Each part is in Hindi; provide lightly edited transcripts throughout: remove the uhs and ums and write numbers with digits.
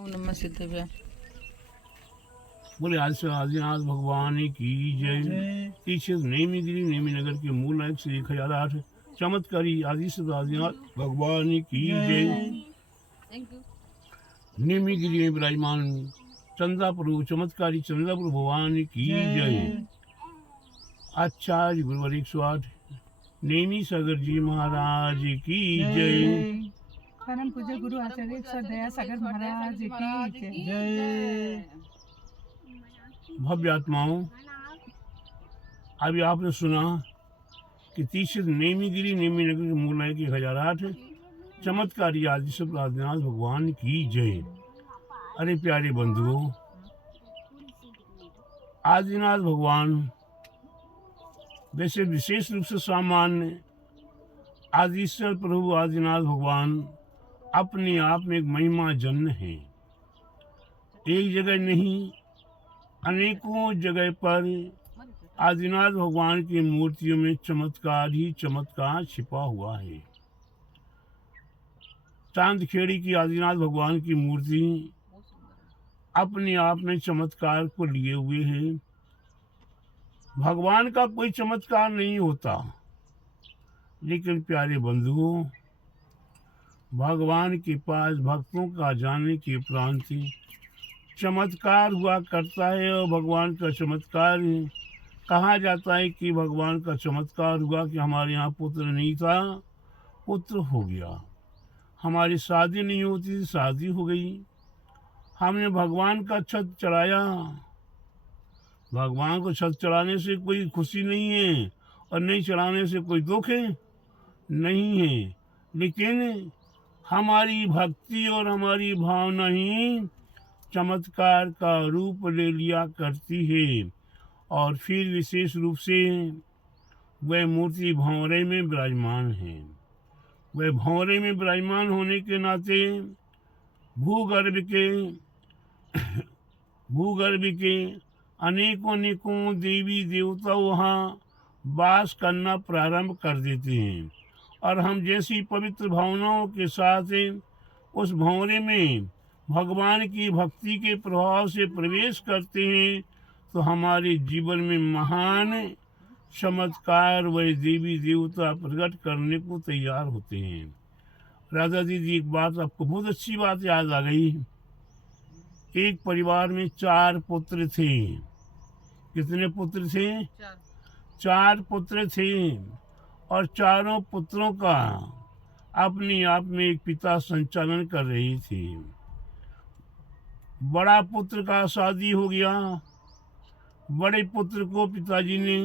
ओम नमः सिद्धेभ्य। बोले आदिनाथ भगवान की जय। तीसरे नेमी दिल्ली नेमी नगर के मूल नायक से 1008 चमत्कारी आदिनाथ भगवान की जय। नेमी गिरी में विराजमान चंदापुर चमत्कारी चंदापुर भगवान की जय। आचार्य गुरुवर 108 नेमी सागर जी महाराज की जय। परम पूज्य गुरु आचार्य 108 दया सागर महाराज की जय। भव्य आत्माओं, अभी आपने सुना कि तीसरे नेमीगिरी नेमी नगर के मूल नायक 1008 चमत्कारी आदिनाथ भगवान की जय। अरे प्यारे बंधुओं, आदिनाथ भगवान वैसे विशेष रूप से सामान्य आदिश्वर प्रभु आदिनाथ भगवान अपने आप में एक महिमा जन है। एक जगह नहीं, अनेकों जगह पर आदिनाथ भगवान की मूर्तियों में चमत्कार ही चमत्कार छिपा हुआ है। चांदखेड़ी की आदिनाथ भगवान की मूर्ति अपने आप में चमत्कार को लिए हुए है। भगवान का कोई चमत्कार नहीं होता, लेकिन प्यारे बंधुओं, भगवान के पास भक्तों का जाने के उपरांत चमत्कार हुआ करता है। और भगवान का चमत्कार कहा जाता है कि भगवान का चमत्कार हुआ कि हमारे यहाँ पुत्र नहीं था, पुत्र हो गया। हमारी शादी नहीं होती थी, शादी हो गई। हमने भगवान का छत चढ़ाया। भगवान को छत चढ़ाने से कोई खुशी नहीं है और नहीं चढ़ाने से कोई दुख नहीं है, लेकिन हमारी भक्ति और हमारी भावना ही चमत्कार का रूप ले लिया करती है। और फिर विशेष रूप से वह मूर्ति भंवरे में विराजमान है। वह भंवरे में विराजमान होने के नाते भूगर्भ के अनेकों अनेकों देवी देवता वहाँ वास करना प्रारंभ कर देते हैं। और हम जैसी पवित्र भावनाओं के साथ उस भंवरे में भगवान की भक्ति के प्रभाव से प्रवेश करते हैं, तो हमारे जीवन में महान चमत्कार वह देवी देवता प्रकट करने को तैयार होते हैं। राधा दीदी, एक बात आपको बहुत अच्छी बात याद आ गई। एक परिवार में 4 पुत्र थे। कितने पुत्र थे? 4 पुत्र थे। और चारों पुत्रों का अपने आप में एक पिता संचालन कर रहे थे। बड़ा पुत्र का शादी हो गया। बड़े पुत्र को पिताजी ने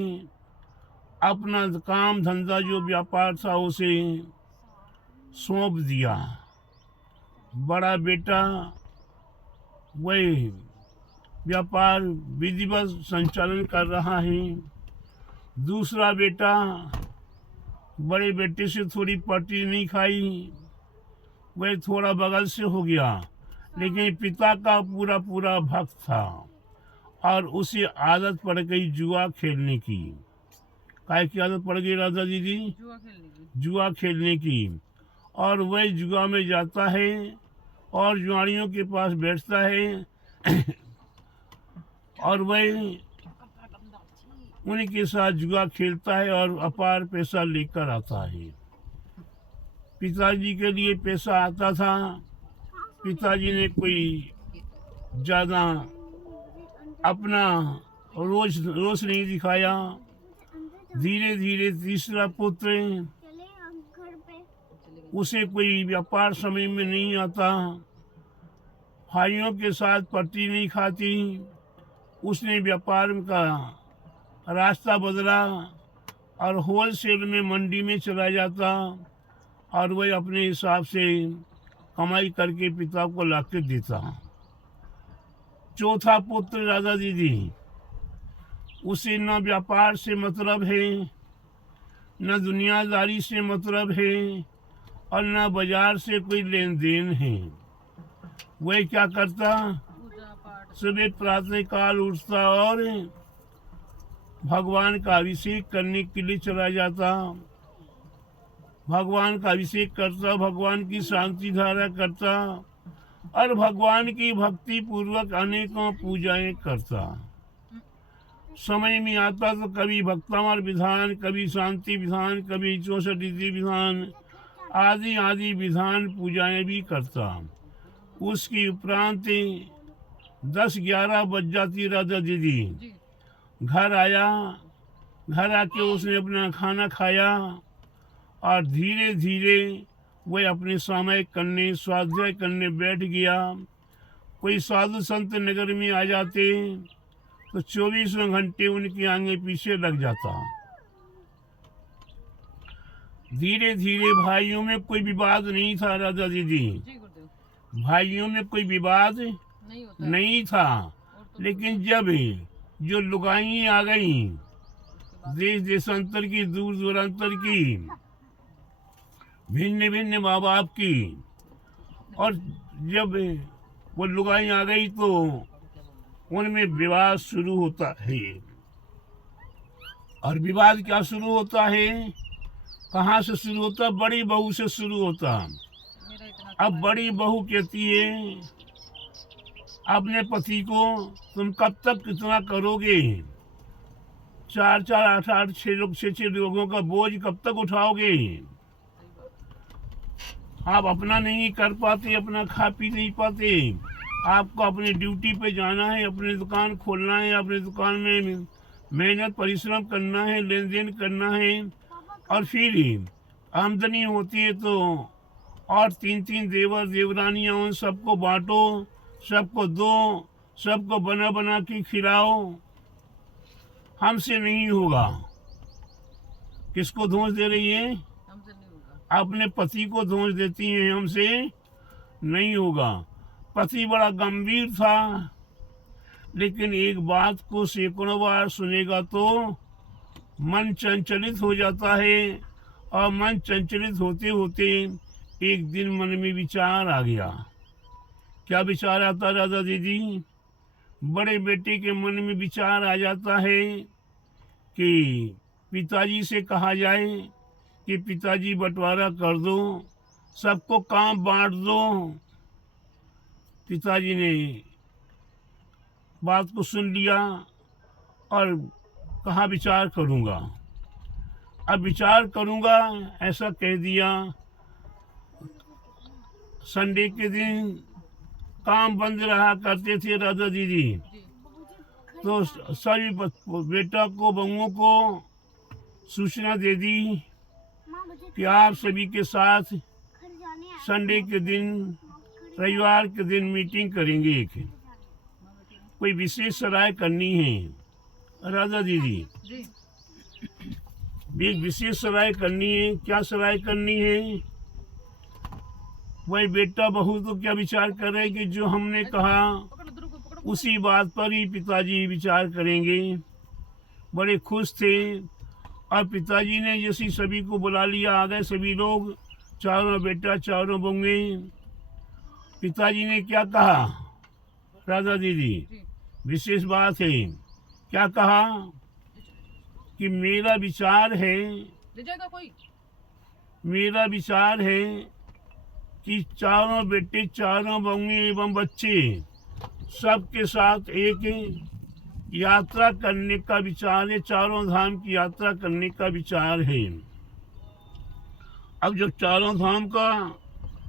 अपना काम धंधा जो व्यापार था उसे सौंप दिया। बड़ा बेटा वही व्यापार विधिवत संचालन कर रहा है। दूसरा बेटा बड़े बेटे से थोड़ी पट्टी नहीं खाई, वह थोड़ा बगल से हो गया, लेकिन पिता का पूरा पूरा भक्त था और उसे आदत पड़ गई जुआ खेलने की। काय की आदत पड़ गई राधा दीदी? जुआ खेलने की। और वह जुआ में जाता है और जुआड़ियों के पास बैठता है और वह उन्हीं के साथ जुआ खेलता है और अपार पैसा लेकर आता है। पिताजी के लिए पैसा आता था। पिताजी ने कोई ज़्यादा अपना रोष नहीं दिखाया। धीरे धीरे तीसरा पुत्र, उसे कोई व्यापार समय में नहीं आता, भाइयों के साथ पट्टी नहीं खाती, उसने व्यापार का रास्ता बदला और होलसेल में मंडी में चला जाता और वह अपने हिसाब से कमाई करके पिता को ला के देता। चौथा पुत्र राधा दीदी, उसे न व्यापार से मतलब है, न दुनियादारी से मतलब है और न बाजार से कोई लेन देन है। वह क्या करता? सुबह प्रातः काल उठता और भगवान का अभिषेक करने के लिए चला जाता। भगवान का अभिषेक करता, भगवान की शांति धारा करता और भगवान की भक्ति पूर्वक अनेकों पूजाएं करता। समय में आता तो कभी भक्तमार विधान, कभी शांति विधान, कभी 64 विधान आदि आदि विधान पूजाएं भी करता। उसकी उपरांत 10-11 बज जाती राधा दीदी। घर आया, घर आके उसने अपना खाना खाया और धीरे धीरे वह अपने सामयिक करने, स्वाध्याय करने बैठ गया। कोई साधु संत नगर में आ जाते तो 24 घंटे उनके आगे पीछे लग जाता। धीरे धीरे भाइयों में कोई विवाद नहीं था राधा दीदी, भाइयों में कोई विवाद नहीं था। लेकिन जब जो लुगाई आ गई देश देशांतर की, दूर दूरांतर की, भिन्न भिन्न माँ बाप की, और जब वो लुगाई आ गई तो उनमें विवाद शुरू होता है। और विवाद क्या शुरू होता है, कहाँ से शुरू होता? बड़ी बहू से शुरू होता। अब बड़ी बहू कहती है अपने पति को, तुम कब तक इतना करोगे? 4-4, 8-8, 6 लोगों का बोझ कब तक उठाओगे? आप अपना नहीं कर पाते, अपना खा पी नहीं पाते। आपको अपनी ड्यूटी पे जाना है, अपनी दुकान खोलना है, अपनी दुकान में मेहनत परिश्रम करना है, लेन देन करना है, और फिर आमदनी होती है तो और 3-3 देवर देवरानियां, उन सबको बांटो, सबको दो, सबको बना बना के खिलाओ। हमसे नहीं होगा। किसको दोष दे रही है? अपने पति को दोष देती हैं, हमसे नहीं होगा। पति बड़ा गंभीर था, लेकिन एक बात को सैकड़ों बार सुनेगा तो मन चंचलित हो जाता है। और मन चंचलित होते होते एक दिन मन में विचार आ गया। क्या विचार आता राधा दीदी? बड़े बेटे के मन में विचार आ जाता है कि पिताजी से कहा जाए कि पिताजी बंटवारा कर दो, सबको काम बांट दो। पिताजी ने बात को सुन लिया और कहा विचार करूँगा। अब विचार करूँगा ऐसा कह दिया। संडे के दिन काम बंद रहा करते थे राधा दीदी, तो सभी बेटा को, बहुओं को सूचना दे दी कि आप सभी के साथ संडे के दिन, रविवार के दिन मीटिंग करेंगे। एक कोई विशेष सराय करनी है राधा दीदी, एक विशेष सराय करनी है। क्या सराय करनी है? वही बेटा बहू तो क्या विचार कर रहे हैं कि जो हमने कहा उसी बात पर ही पिताजी विचार करेंगे। बड़े खुश थे और पिताजी ने जैसे सभी को बुला लिया, आ गए सभी लोग, चारों बेटा चारों बहुएं। पिताजी ने क्या कहा राधा दीदी? विशेष बात है। क्या कहा कि मेरा विचार है, मेरा विचार है कि चारों बेटे चारों बहुएं एवं बच्चे सबके साथ एक यात्रा करने का विचार है, चारों धाम की यात्रा करने का विचार है। अब जब चारों धाम का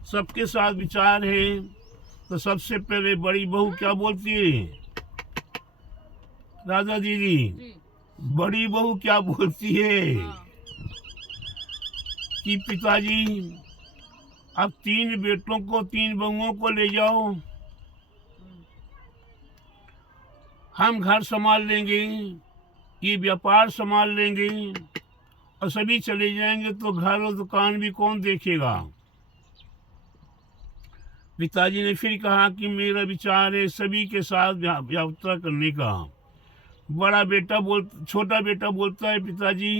सबके साथ विचार है तो सबसे पहले बड़ी बहू क्या बोलती है राधा दीदी? बड़ी बहू क्या बोलती है कि पिताजी अब 3 बेटों को, 3 बहुओं को ले जाओ, हम घर संभाल लेंगे, ये व्यापार संभाल लेंगे, और सभी चले जाएंगे तो घर और दुकान भी कौन देखेगा। पिताजी ने फिर कहा कि मेरा विचार है सभी के साथ यात्रा करने का। बड़ा बेटा छोटा बेटा बोलता है पिताजी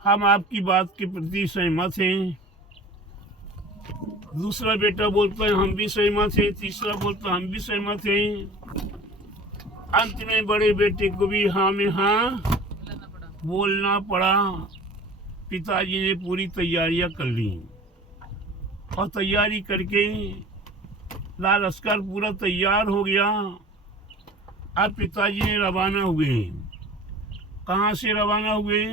हम आपकी बात के प्रति सहमत हैं। दूसरा बेटा बोलता है हम भी सहमत हैं। तीसरा बोलता है हम भी सहमत हैं। अंत में बड़े बेटे को भी हाँ में हाँ बोलना पड़ा। पिताजी ने पूरी तैयारियां कर ली और तैयारी करके लश्कर पूरा तैयार हो गया। अब पिताजी ने रवाना हुए। कहाँ से रवाना हुए?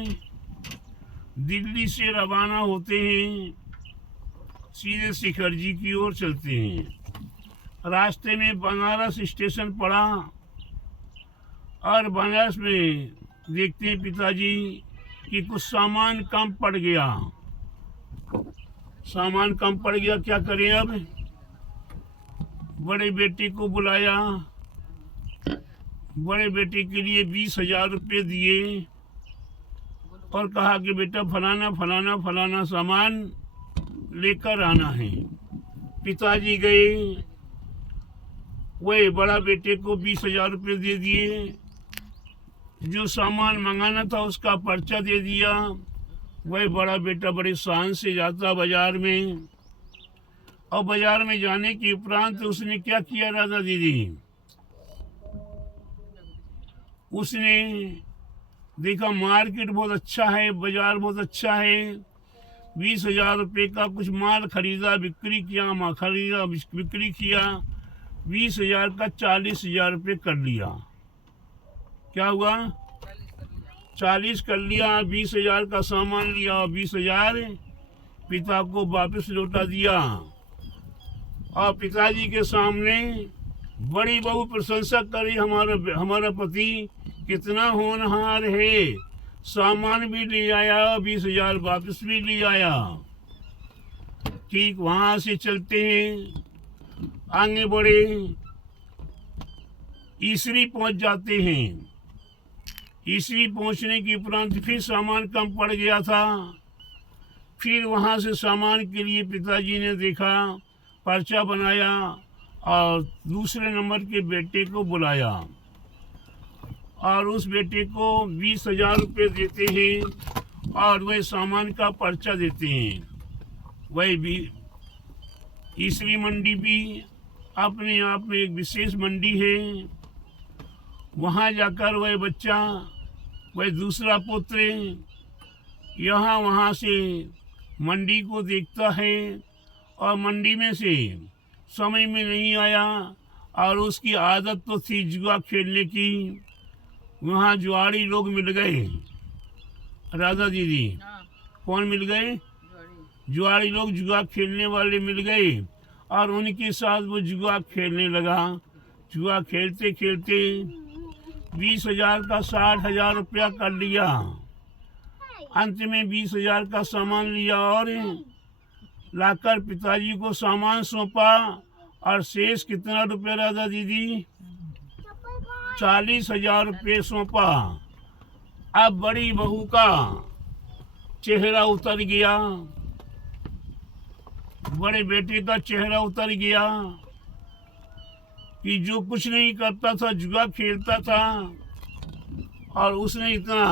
दिल्ली से रवाना होते हैं, सीधे शिखर जी की ओर चलते हैं। रास्ते में बनारस स्टेशन पड़ा और बनारस में देखते हैं पिताजी कि कुछ सामान कम पड़ गया। सामान कम पड़ गया, क्या करें अब? बड़े बेटे को बुलाया, बड़े बेटे के लिए 20,000 रुपये दिए और कहा कि बेटा फलाना फलाना फलाना सामान लेकर आना है। पिताजी गए, वही बड़ा बेटे को 20,000 रुपये दे दिए। जो सामान मंगाना था उसका पर्चा दे दिया। वही बड़ा बेटा बड़े शान से जाता बाजार में, और बाजार में जाने के उपरांत उसने क्या किया राधा दीदी? उसने देखा मार्केट बहुत अच्छा है, बाजार बहुत अच्छा है। 20,000 रुपये का कुछ माल खरीदा, बिक्री किया। 20,000 का 40,000 रुपये कर लिया। क्या हुआ? 40 कर लिया। 20,000 का सामान लिया और 20,000 पिता को वापस लौटा दिया। और पिताजी के सामने बड़ी बहू प्रशंसा करी, हमारा पति कितना होनहार है, सामान भी ले आया, 20,000 वापस भी ले आया। ठीक वहाँ से चलते हैं, आगे बढ़े, ईसरी पहुँच जाते हैं। ईसरी पहुँचने के उपरांत फिर सामान कम पड़ गया था। फिर वहाँ से सामान के लिए पिताजी ने देखा, पर्चा बनाया और दूसरे नंबर के बेटे को बुलाया और उस बेटे को 20,000 रुपये देते हैं और वह सामान का पर्चा देते हैं। वह भी ईसरी मंडी भी अपने आप में एक विशेष मंडी है। वहाँ जाकर वह बच्चा, वह दूसरा पुत्र यहाँ वहाँ से मंडी को देखता है और मंडी में से समय में नहीं आया और उसकी आदत तो थी जुआ खेलने की। वहाँ जुआड़ी लोग मिल गए राधा दीदी। कौन मिल गए? जुआड़ी लोग, जुआ खेलने वाले मिल गए और उनके साथ वो जुआ खेलने लगा। जुआ खेलते खेलते 20,000 का 60,000 रुपया कर लिया। अंत में 20,000 का सामान लिया और लाकर पिताजी को सामान सौंपा। और शेष कितना रुपया राधा दीदी? 40,000 रुपये सौंपा। अब बड़ी बहू का चेहरा उतर गया, बड़े बेटे का चेहरा उतर गया कि जो कुछ नहीं करता था, जुआ खेलता था, और उसने इतना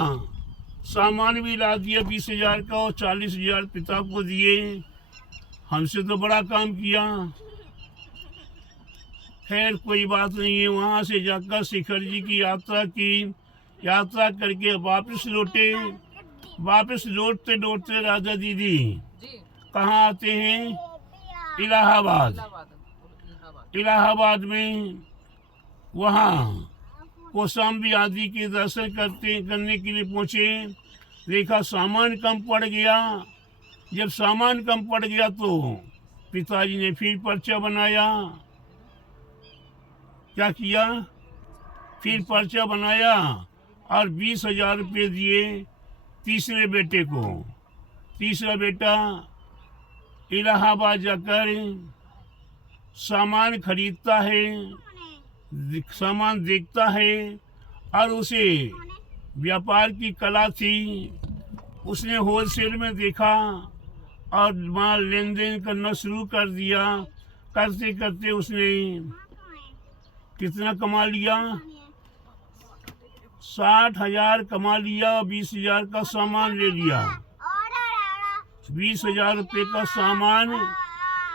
सामान भी ला दिया 20,000 का और 40,000 पिता को दिए। हमसे तो बड़ा काम किया। खैर कोई बात नहीं है। वहाँ से जाकर शिखर जी की यात्रा करके वापस लौटे। वापस लौटते लौटते राधा दीदी कहाँ आते हैं? इलाहाबाद। इलाहाबाद में वहाँ कौशाम्बी आदि के दर्शन करने के लिए पहुँचे। देखा सामान कम पड़ गया। जब सामान कम पड़ गया तो पिताजी ने फिर पर्चा बनाया। क्या किया? फिर पर्चा बनाया और 20,000 रुपये दिए तीसरे बेटे को। तीसरा बेटा इलाहाबाद जाकर सामान खरीदता है, सामान देखता है और उसे व्यापार की कला थी। उसने होलसेल में देखा और माल लेन देन करना शुरू कर दिया। करते करते उसने कितना कमा लिया? 60,000 कमा लिया। 20,000 का सामान ले लिया। 20,000 रुपये का सामान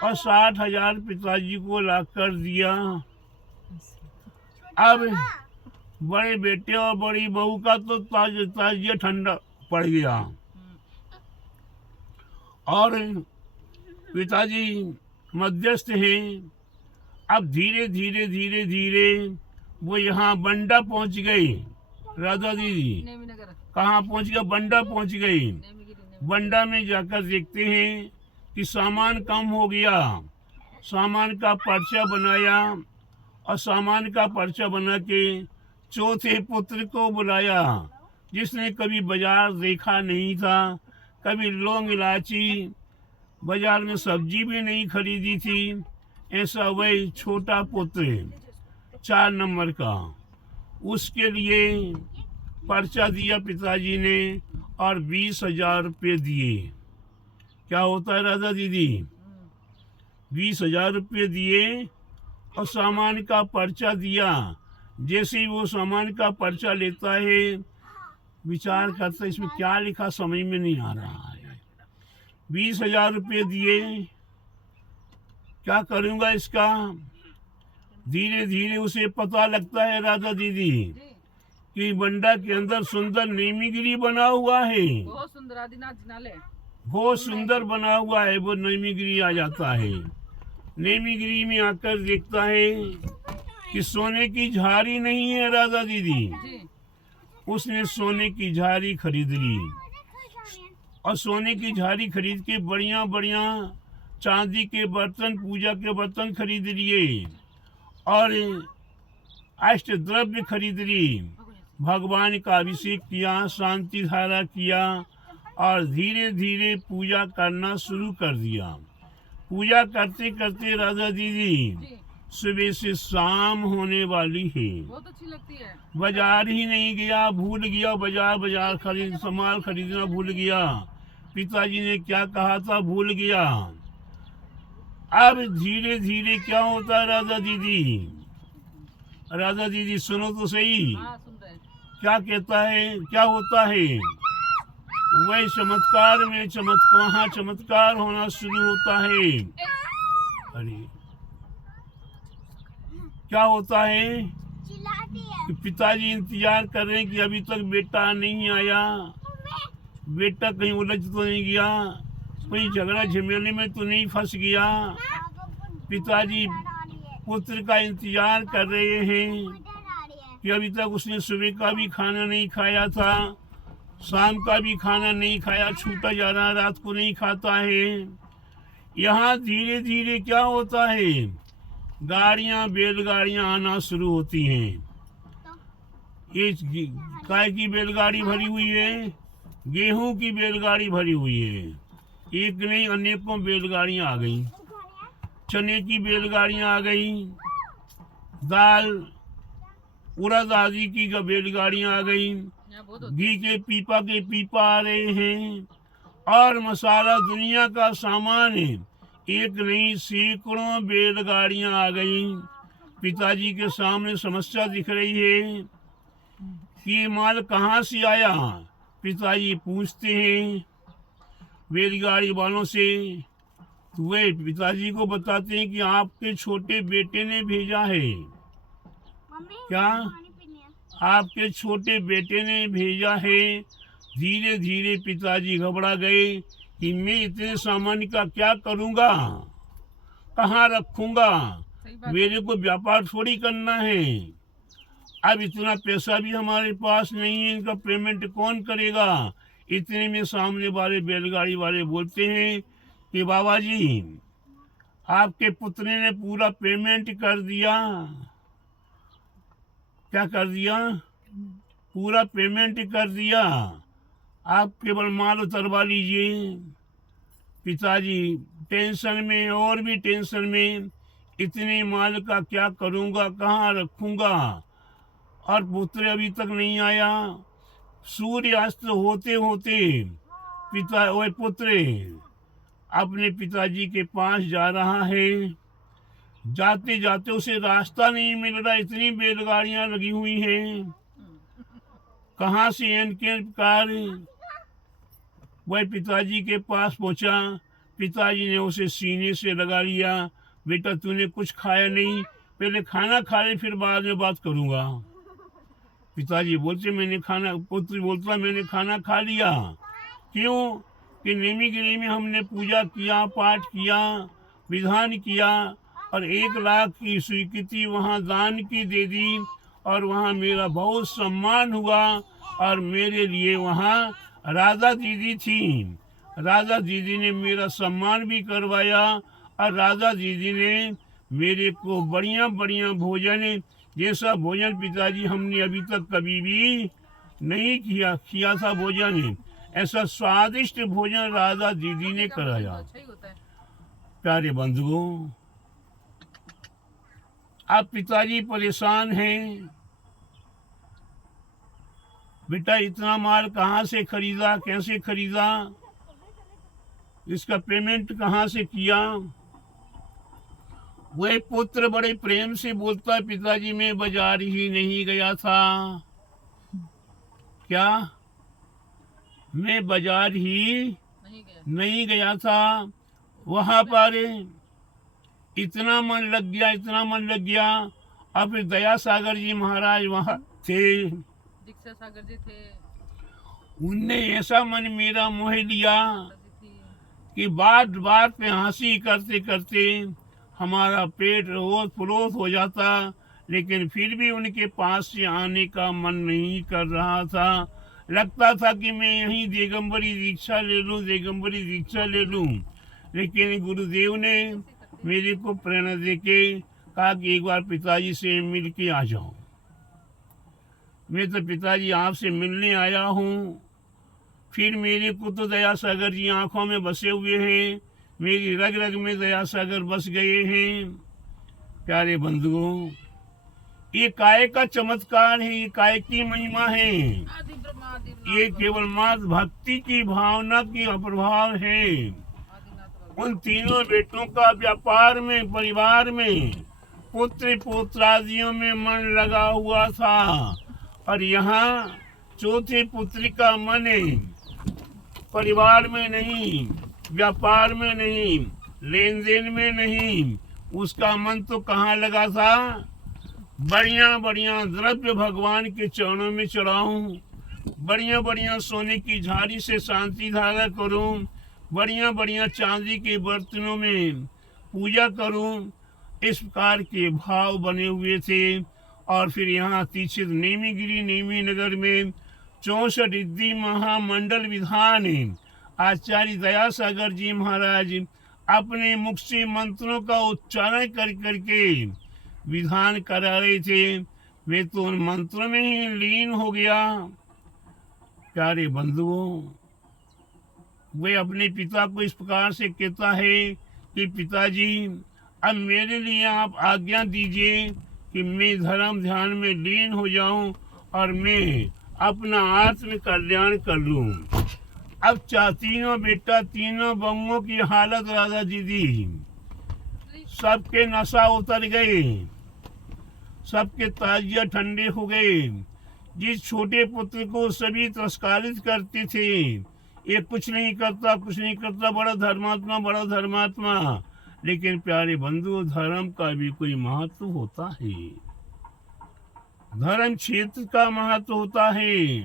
और 60,000 पिताजी को ला कर दिया। अब बड़े बेटे और बड़ी बहू का तो ताजिया ठंडा पड़ गया और पिताजी मध्यस्थ हैं अब धीरे धीरे धीरे धीरे वो यहाँ बंडा पहुंच गई। राधा दीदी कहाँ पहुंच गया? बंडा पहुंच गई। बंडा में जाकर देखते हैं कि सामान कम हो गया। सामान का पर्चा बनाया और सामान का पर्चा बना के चौथे पुत्र को बुलाया, जिसने कभी बाजार देखा नहीं था, कभी लौंग इलायची, बाजार में सब्जी भी नहीं खरीदी थी। ऐसा वही छोटा पुत्र 4 नंबर का, उसके लिए पर्चा दिया पिताजी ने और 20,000 रुपये दिए। क्या होता है राधा दीदी? 20,000 रुपये दिए और सामान का पर्चा दिया। जैसे ही वो सामान का पर्चा लेता है, विचार करता है इसमें क्या लिखा समझ में नहीं आ रहा है। 20,000 रुपये दिए, क्या करूँगा इसका? धीरे धीरे उसे पता लगता है राधा दीदी कि बंडा के अंदर सुंदर नेमीगिरी बना हुआ है। बहुत सुंदर आदिनाथ जिनाले, बहुत सुंदर बना हुआ है। वो नेमीगिरी आ जाता है। नेमीगिरी में आकर देखता है कि सोने की झाड़ी नहीं है राधा दीदी। उसने सोने की झाड़ी खरीद ली और सोने की झाड़ी खरीद के बढ़िया बढ़िया चांदी के बर्तन, पूजा के बर्तन खरीद लिए और अष्ट द्रव्य खरीद ली। भगवान का अभिषेक किया, शांति धारा किया और धीरे धीरे पूजा करना शुरू कर दिया। पूजा करते करते राधा दीदी सुबह से शाम होने वाली है। बहुत अच्छी लगती है। बाजार ही नहीं गया, भूल गया। बाजार खरीद सामान खरीदना भूल गया। पिताजी ने क्या कहा था भूल गया। अब धीरे धीरे क्या होता है राधा दीदी? राधा दीदी सुनो तो सही। हाँ, सुन रहे हैं। क्या कहता है, क्या होता है? वही चमत्कार में वहाँ चमत्कार होना शुरू होता है। अरे क्या होता है कि पिताजी इंतजार कर रहे हैं कि अभी तक बेटा नहीं आया, बेटा कहीं उलझ तो नहीं गया, कोई झगड़ा झमेले में तो नहीं फंस गया। पिताजी पुत्र का इंतजार कर रहे हैं कि अभी तक उसने सुबह का भी खाना नहीं खाया था, शाम का भी खाना नहीं खाया, छूटा जा रहा, रात को नहीं खाता है। यहाँ धीरे धीरे क्या होता है? गाड़ियाँ, बैलगाड़ियाँ आना शुरू होती हैं। ये काय की बैलगाड़ी भरी हुई है? गेहूं की बैलगाड़ी भरी हुई है। एक नहीं अनेकों बैलगाड़ियाँ आ गई। चने की बैलगाड़ियाँ आ गई, दाल उड़द आदि की बैलगाड़ियाँ आ गई, घी के पीपा आ रहे हैं और मसाला दुनिया का सामान है। एक नहीं सैकड़ों बैलगाड़ियाँ आ गई। पिताजी के सामने समस्या दिख रही है कि ये माल कहाँ से आया। पिताजी पूछते हैं बैलगाड़ी वालों से, तो वे पिताजी को बताते हैं कि आपके छोटे बेटे ने भेजा है। क्या? आपके छोटे बेटे ने भेजा है। धीरे धीरे पिताजी घबरा गए कि मैं इतने सामान का क्या करूँगा, कहाँ रखूँगा? मेरे को व्यापार थोड़ी करना है। अब इतना पैसा भी हमारे पास नहीं है, इनका पेमेंट कौन करेगा? इतने में सामने वाले बैलगाड़ी वाले बोलते हैं कि बाबा जी आपके पुत्र ने पूरा पेमेंट कर दिया। क्या कर दिया? पूरा पेमेंट कर दिया, आप केवल माल उतरवा लीजिए। पिताजी टेंशन में और भी टेंशन में, इतने माल का क्या करूँगा, कहाँ रखूँगा? और पुत्र अभी तक नहीं आया। सूर्यास्त होते होते पुत्र अपने पिताजी के पास जा रहा है। जाते जाते उसे रास्ता नहीं मिल रहा, इतनी बैलगाड़ियाँ लगी हुई हैं। कहाँ से इनके कार वह पिताजी के पास पहुंचा। पिताजी ने उसे सीने से लगा लिया। बेटा तूने कुछ खाया नहीं, पहले खाना खा ले, फिर बाद में बात करूँगा। पिताजी बोलते मैंने खाना, पुत्र बोलता मैंने खाना खा लिया। क्यों? कि नेमीगिरी में हमने पूजा किया, पाठ किया, विधान किया और 1,00,000 की स्वीकृति वहाँ दान की दे दी और वहाँ मेरा बहुत सम्मान हुआ। और मेरे लिए वहाँ राधा दीदी थी, राधा दीदी ने मेरा सम्मान भी करवाया और राधा दीदी ने मेरे को बढ़िया बढ़िया भोजन, जैसा भोजन पिताजी हमने अभी तक कभी भी नहीं किया था भोजन, ऐसा स्वादिष्ट भोजन राधा दीदी ने कराया। प्यारे बंधुओं, अब पिताजी परेशान हैं, बेटा इतना माल कहाँ से खरीदा, कैसे खरीदा, इसका पेमेंट कहाँ से किया। वह पुत्र बड़े प्रेम से बोलता है, पिताजी मैं बाजार ही नहीं गया था। क्या? मैं बाजार ही नहीं गया था, वहाँ पर इतना मन लग गया, इतना मन लग गया। और फिर दया सागर जी महाराज वहाँ थे, दीक्षा सागर जी थे, उनने ऐसा मन मेरा मोह लिया कि बात बात पे हंसी करते करते हमारा पेट रोज फरोस हो जाता, लेकिन फिर भी उनके पास से आने का मन नहीं कर रहा था। लगता था कि मैं यहीं दिगंबरी दीक्षा ले लूं, दिगंबरी दीक्षा ले लूं। लेकिन गुरुदेव ने मेरे को प्रेरणा देके कहा कि एक बार पिताजी से मिल के आ जाओ। मैं तो पिताजी आपसे मिलने आया हूँ। फिर मेरे को तो दया सागर जी आंखों में बसे हुए हैं, मेरी रग रग में दया सागर बस गए हैं। प्यारे बंधुओं, ये काय का चमत्कार है, ये काय की महिमा है, ये केवल मात्र भक्ति की भावना की अप्रभाव है। उन तीनों बेटों का व्यापार में, परिवार में, पुत्र पुत्रादियों में मन लगा हुआ था। और यहाँ चौथे पुत्र का मन परिवार में नहीं, व्यापार में नहीं, लेन देन में नहीं, उसका मन तो कहाँ लगा था, बढ़िया बढ़िया द्रव्य भगवान के चरणों में चढ़ाऊं, बढ़िया बढ़िया सोने की झाड़ी से शांति धारा करूं, बढ़िया बढ़िया चांदी के बर्तनों में पूजा करूं। इस प्रकार के भाव बने हुए थे। और फिर यहाँ तीक्षित नेमीगिरी नेमी नगर में 64 रिद्धि महामंडल विधान आचार्य दया सागर जी महाराज अपने मुख से मंत्रों का उच्चारण कर करके विधान करा रहे थे। वे तो उन मंत्रों में ही लीन हो गया। प्यारे बंधुओं, वे अपने पिता को इस प्रकार से कहता है कि पिताजी अब मेरे लिए आप आज्ञा दीजिए कि मैं धर्म ध्यान में लीन हो जाऊं और मैं अपना आत्म कल्याण कर लूं। अब तीनों बेटा, तीनों बंगों की हालत राधा दीदी, सबके नशा उतर गए, सबके ताजिया ठंडे हो गए। जिस छोटे पुत्र को सभी तिरस्कारित करते थे, ये कुछ नहीं करता, कुछ नहीं करता, बड़ा धर्मात्मा, बड़ा धर्मात्मा। लेकिन प्यारे बंधु, धर्म का भी कोई महत्व होता है, धर्म क्षेत्र का महत्व होता है,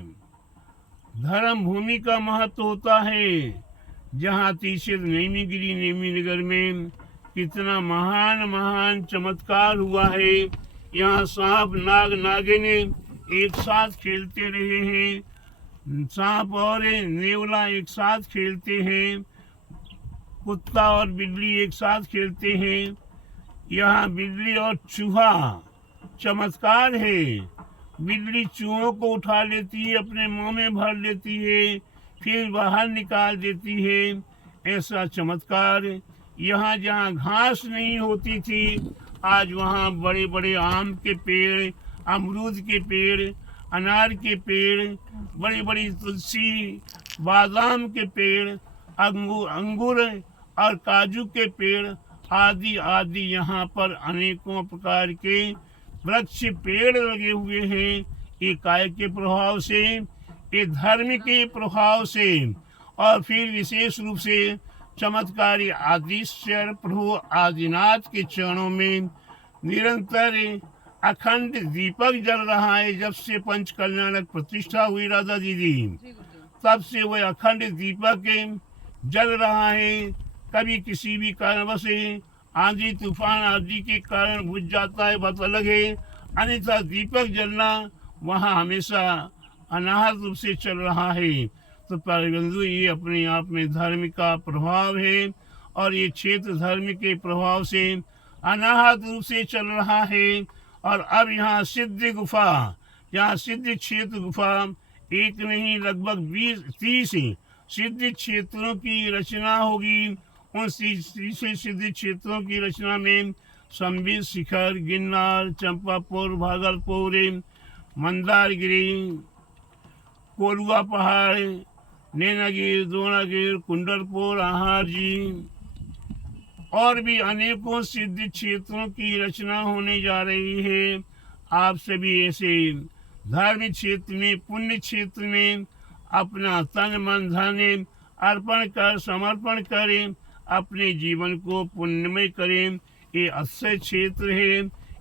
धर्म भूमि का महत्व होता है। जहाँ तीसरे नेमीगिरी नेमी नगर में कितना महान महान चमत्कार हुआ है। यहाँ सांप नाग नागिन एक साथ खेलते रहे हैं, सांप और नेवला एक साथ खेलते हैं, कुत्ता और बिल्ली एक साथ खेलते हैं। यहाँ बिल्ली और चूहा चमत्कार है। बिल्ली चूहों को उठा लेती है, अपने मुंह में भर लेती है, फिर बाहर निकाल देती है। ऐसा चमत्कार यहाँ जहाँ घास नहीं होती थी, आज वहाँ बड़े बड़े आम के पेड़, अमरूद के पेड़, अनार के पेड़, बड़ी बड़ी तुलसी, बादाम के पेड़, अंगूर और काजू के पेड़ आदि आदि यहाँ पर अनेकों प्रकार के वृक्ष पेड़ लगे हुए हैं। ये काय के प्रभाव से, ये धर्म के प्रभाव से, और फिर विशेष रूप से चमत्कारी आदिश्वर प्रभु आदिनाथ के चरणों में निरंतर अखंड दीपक जल रहा है। जब से पंच कल्याणक प्रतिष्ठा हुई राधा दीदी, तब से वह अखंड दीपक जल रहा है। कभी किसी भी कारणवश आंधी तूफान आदि के कारण बुझ जाता है, बात अलग है। अन्यथा दीपक जलना वहाँ हमेशा अनाहत रूप से चल रहा है। तो प्यारे बंधु, ये अपने आप में धर्म का प्रभाव है और ये क्षेत्र धर्म के प्रभाव से अनाहत रूप से चल रहा है। और अब यहाँ सिद्ध गुफा, यहाँ सिद्ध क्षेत्र गुफा एक नहीं लगभग 20-30 सिद्ध क्षेत्रों की रचना होगी। उन 30 सिद्ध क्षेत्रों की रचना में संबित शिखर, गिरनार, चंपापुर, भागलपुर, मंदारगिरी, कोलुआ पहाड़, नैनागिर, द्रोणागिर, कुंडलपुर, आहार जी और भी अनेकों सिद्ध क्षेत्रों की रचना होने जा रही है। आप सभी ऐसे धर्म क्षेत्र में, पुण्य क्षेत्र में अपना तन मन धन अर्पण कर समर्पण करें, अपने जीवन को पुण्यमय करें। ये अक्षय क्षेत्र है,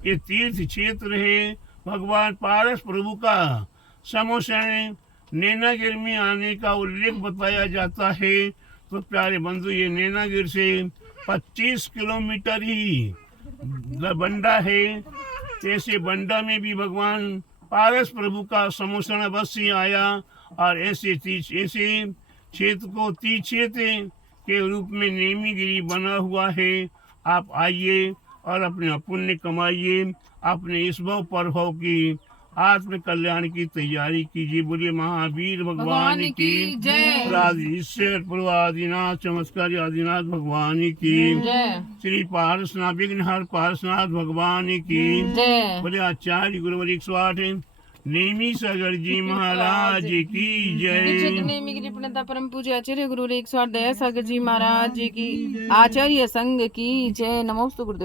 ये तीर्थ क्षेत्र है। भगवान पारस प्रभु का समोषण नैनागिर में आने का उल्लेख बताया जाता है। तो प्यारे बंधु, ये नैनागिर से 25 किलोमीटर ही बंडा है। ऐसे बंडा में भी भगवान पारस प्रभु का समोषण अवश्य आया और ऐसे क्षेत्र को तीर्थ क्षेत्र के रूप में नेमीगिरी बना हुआ है। आप आइए और अपने पुण्य कमाइए, अपने इस भव परभव की आत्म कल्याण की तैयारी कीजिए। बोलिए महावीर भगवान की जय। ईश्वर प्रभु आदिनाथ चमत्कारी आदिनाथ भगवान की जय। श्री पारसनाथ विघ्नहर पारसनाथ भगवान की जय। बोले आचार्य गुरुवर 108 नेमी सागर जी महाराज की जय। नेमी प्रणता परम पूज्य आचार्य गुरु 108 दया सागर जी महाराज की आचार्य संघ की जय। नमोस्तु गुरुदेव।